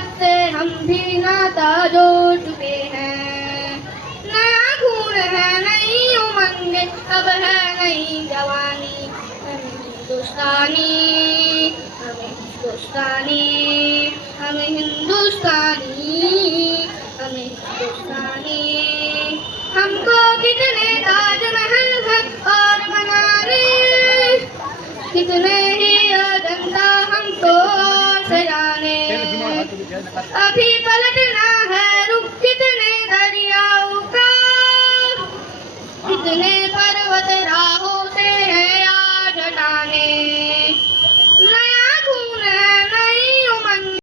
भारत से हम भी नाता जोड़ चुके हैं। नया खून है, नई उमंग, अब है नई जवानी। हमें हिंदुस्तानी, हमें हिंदुस्तानी, हमें हिंदुस्तानी, हमें हिंदुस्तानी। हमको कितने ताजमहल हैं और बनाने, कितने ही अजंता हमको सजाने। अभी पलटना